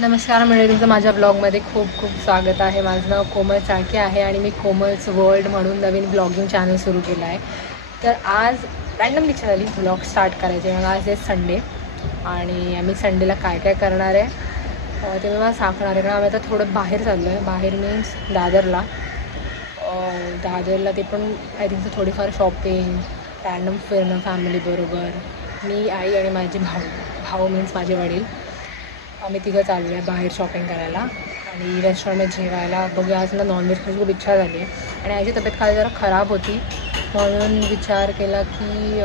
नमस्कार मंडळी, तुमचं माझ्या ब्लॉगमध्ये खूप खूप स्वागत आहे. माझं नाव कोमल चाळके आहे आणि मी कोमल्स वर्ल्ड म्हणून नवीन ब्लॉगिंग चॅनल सुरू केलं आहे. तर आज रँडमली इच्छा झाली ब्लॉग स्टार्ट करायचे. मग आज आहे संडे आणि आम्ही संडेला काय काय करणार आहे ते मी मला सांगणार आहे. कारण आम्ही आता थोडं बाहेर चाललो आहे. बाहेर मीन्स दादरला ते पण आय थिंक थोडीफार शॉपिंग, रँडम फिरणं फॅमिलीबरोबर. मी, आई आणि माझे भाऊ मीन्स माझे वडील, आम्ही तिघं चाललो आहे बाहेर शॉपिंग करायला आणि रेस्टॉरंटमध्ये जेवायला. बघूया, आज मला नॉनव्हेज खायची खूप इच्छा झाली आहे आणि आईची तब्येत काल जरा खराब होती म्हणून विचार केला की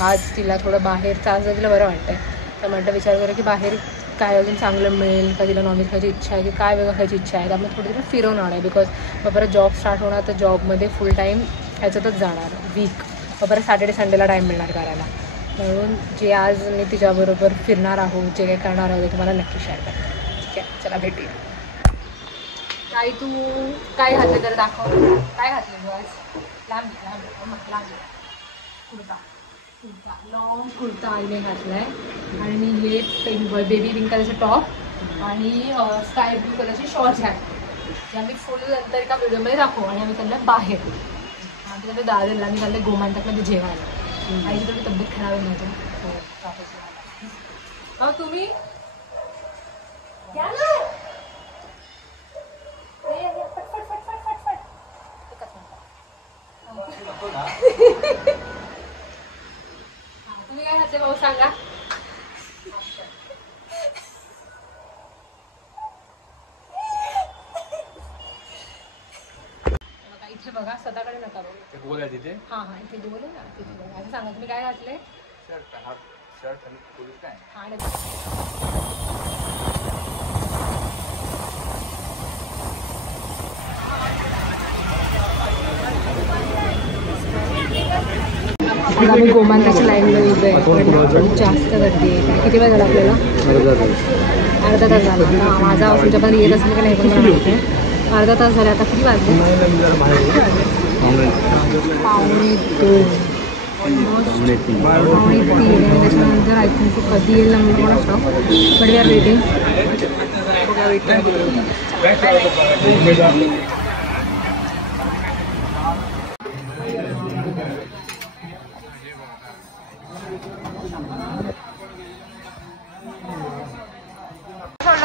आज तिला थोडं बाहेरचं, आज तिला बरं वाटतं आहे तर म्हटलं विचार करा की बाहेर काय अजून चांगलं मिळेल का, तिला नॉनव्हेज खायची इच्छा आहे की काय वेगळं खायची इच्छा आहे. त्यामुळे थोडी तिला फिरवणार आहे. बिकॉज मग परत जॉब स्टार्ट होणार तर जॉबमध्ये फुल टाईम ह्याच्यातच जाणार वीक. मग परत सॅटर्डे संडेला टाईम मिळणार करायला. म्हणून जे आज मी तिच्याबरोबर फिरणार आहोत, जे काही करणार आहोत ते तुम्हाला नक्की शेअर करते. ठीक आहे, चला भेटूया. ताई, तू काय घातलं तर दाखव. काय घातलं तू आज? लांब कुर्ता लॉंग कुर्ता आईने घातला आहे आणि मी हे बेबी पिंक कलरचं टॉप आणि स्काय ब्लू कलरचे शॉर्ट्स घातले, जे आम्ही फुल नंतर एका व्हिडिओमध्ये दाखवू. आणि आम्ही चाललं बाहेर, आम्ही चाललं दादरला, आम्ही चाललं गोमांतकमध्ये जेवायला. आईची थोडी तब्येत खराब आहे माझी. हो तुम्ही तुम्ही काय घातले भाऊ सांगा. इथे बघा, स्वतःकडे नका बघू. गोल आहे तिथे. हां हां, इथे गोल आहे ना, तिथे बघा. असं सांगा तुम्ही काय घातले. शर्ट आणि पोलीस काय. आम्ही गोमांताच्या लाईनला उभे आहे. खूप जास्त गर्दी आहे. किती वेळ झाला आपल्याला? अर्धा तास झाला. आता माझा आवाज तुमच्यापर्यंत येत असेल की नाही पण मला माहिती आहे. अर्धा तास झाला. आता किती वाजले? 2:45 आणि त्याच्यानंतर आय थिंक कधी येईल ना मला कोणाच बट वी आर वेटिंग.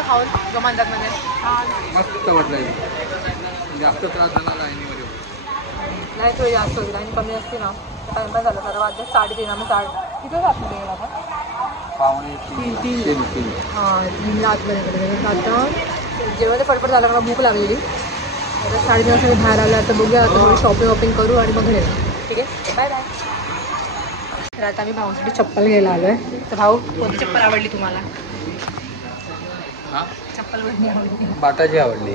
खाऊन गोमांतकमध्ये मस्त वाटलं. जास्त त्रास झाला लाईनीमध्ये नाही, थोडी जास्त होती. लाईन कमी असते ना टाइमपास झाला. सर्व वाजले 3:30. आम्ही किती वाजता गेला आपण? 3 हां, 3ला आतमध्ये गेलं. आता जेव्हा ते फटफट झालं, मला भूक लागलेली. आता 3:30 वाजता मी बाहेर आला. आता बघूया, आता थोडी शॉपिंग करू आणि मग घरी. ठीक आहे, बाय बाय. तर आता आम्ही भाऊसाठी चप्पल घ्यायला आलो आहे. तर भाऊ, कोणती चप्पल आवडली तुम्हाला? चप्पल आवडली, बाटाची आवडली.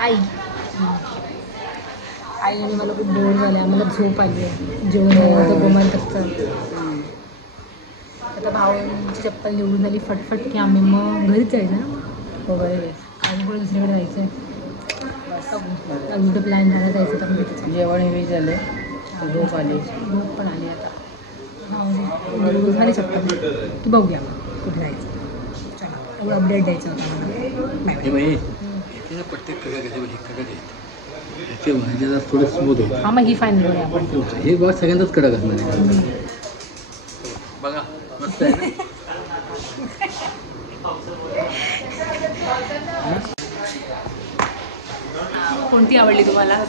आई आणि मला खूप बोर झाले. आम्हाला झोप आली आहे. जेवण होतं गोमांतकचं. आता भावांची चप्पल निवडून झाली फटफट की आम्ही मग घरीच जायचं ना वगैरे. आणि पुढे दुसरीकडे जायचं आहे. अजून प्लॅन झाला जायचं तर मग जेवण हेवी झालं. झोप आली. झोप पण आली. आता निवडून झाली चप्पल की बघूया कुठे जायचं. चला, अपडेट द्यायचं होतं मला. थोडं स्मूथ होतं. हां, मग ही फायनल करूया आपण. हे बघ सगळ्यांनाच कडक असणार आहे. बघा मस्त आहे ना. कोणती आवडली तुम्हाला?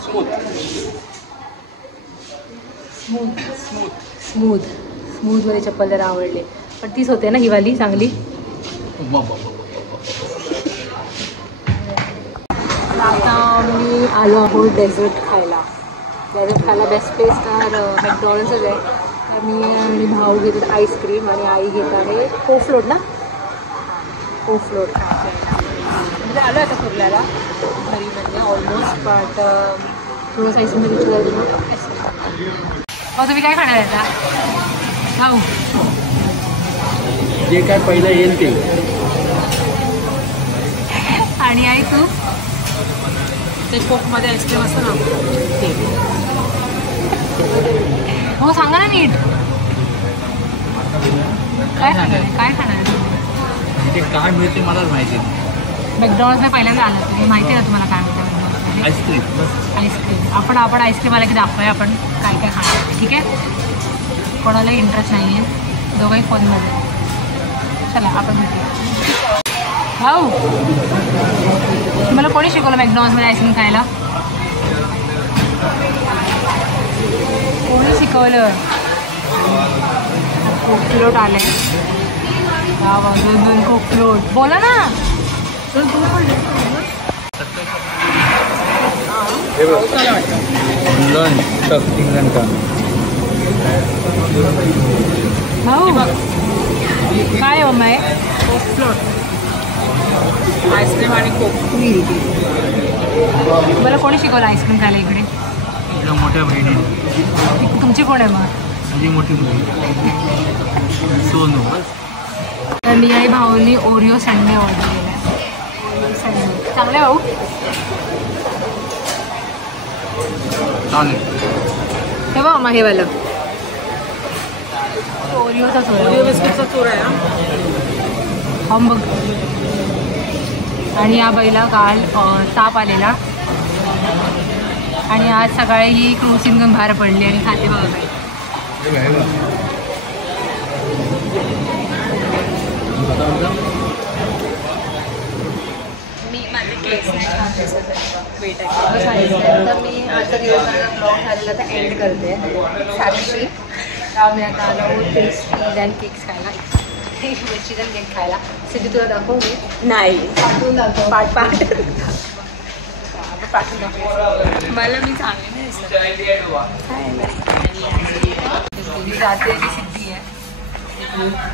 स्मूथवाली चप्पल जरा आवडली. पण तीच होते ना ही वाली चांगली. आता मी आलो आहोत डेझर्ट खायला. बेस्ट प्लेस तर मॅकडॉनल्ड्सच आहे. तर मी आणि भाऊ घेतात आईस्क्रीम आणि आई घेत आहे कोफ्लोट ना. कोफ्लोट म्हणजे आलो आता कुर्ल्याला घरी म्हणजे ऑलमोस्ट. बट थोडंसं आईस्क्रीम विचार. मग तुम्ही काय खाणार आता भाऊ? जे काय पहिलं येईल ते. आणि आई तू? ते कोकमध्ये आईस्क्रीम असतं ना ते. हो सांगा ना नीट. काय खाणार आहे? काय खाणार आहे? ते काय मिळते मलाच माहिती नाही. मॅकडॉनल्ड्सला पहिल्यांदा आलं तुम्ही माहिती आहे ना तुम्हाला काय मिळतं मॅकडॉनल्ड्समध्ये? आईस्क्रीम बस. आईस्क्रीम. आपण आईस्क्रीम आला की दाखवूया आपण काय काय खाणार आहे, ठीक आहे? कोणालाही इंटरेस्ट नाही आहे, दोघंही फोनमध्ये. चला आपण भेटूया. भाऊ तुम्हाला कोणी शिकवलं मॅकडॉनल्ड्समध्ये आईस्क्रीम खायला? कोणी शिकवलं? कोकफ्लोट आले. वा 2 कोकफ्लोट. बोला ना. भाऊ काय हो माय? कोकफ्लोट आईस्क्रीम आणि कोक. मला कोणी शिकवलं आईस्क्रीम खायला इकडे? मोठ्या बहिणी. तुमची कोण आहे मग? माझी मोठी मुलगी सोनू. तर मी आणि भाऊनी ओरिओ संडे ऑर्डर केला आहे. संडे चांगलं आहे भाऊ? चालेल. हे बघ मग हे वालं ओरिओचा चोर. ओरिओ बिस्किटचा चोर आहे ना. हा बघ. आणि या बाईला काल ताप आलेला आणि आज सकाळी ही क्रोसिन घेऊन बाहेर पडली आणि खाते बघा काही. मी माझे केस नाही छान दिसत तर मी आजचा दिवस ब्लॉग झालेला तर एंड करते. साक्षी आम्ही आता आलो पेस्ट्रीज अँड केक्स खायला. पेस्ट्रीज अँड केक खायला. सिद्धी तुला दाखवू मी? नाही पाठवून दाखव. पाठवून दाखव. मला मी चांगली नाही दिसत. जाते ती सिद्धी आहे.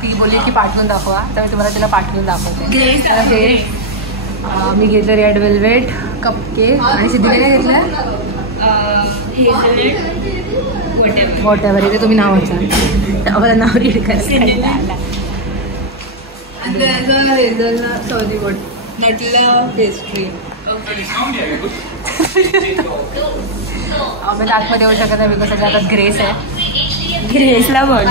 ती बोलली की पाठवून दाखवा तर मी तुम्हाला तिला पाठवून दाखवते. हे मी घेतलं रेड वेल्वेट कप केक आणि सिद्धीने काय घेतलं? वॉटेवर. इथे तुम्ही नाव वाचा. आम्हाला नाव रीड करायला. सॉरी वॉट नटला पेस्ट्री. आम्ही आतमध्ये येऊ शकत नाही बिकॉज सगळ्या आता ग्रेस आहे. ग्रेसला बोल.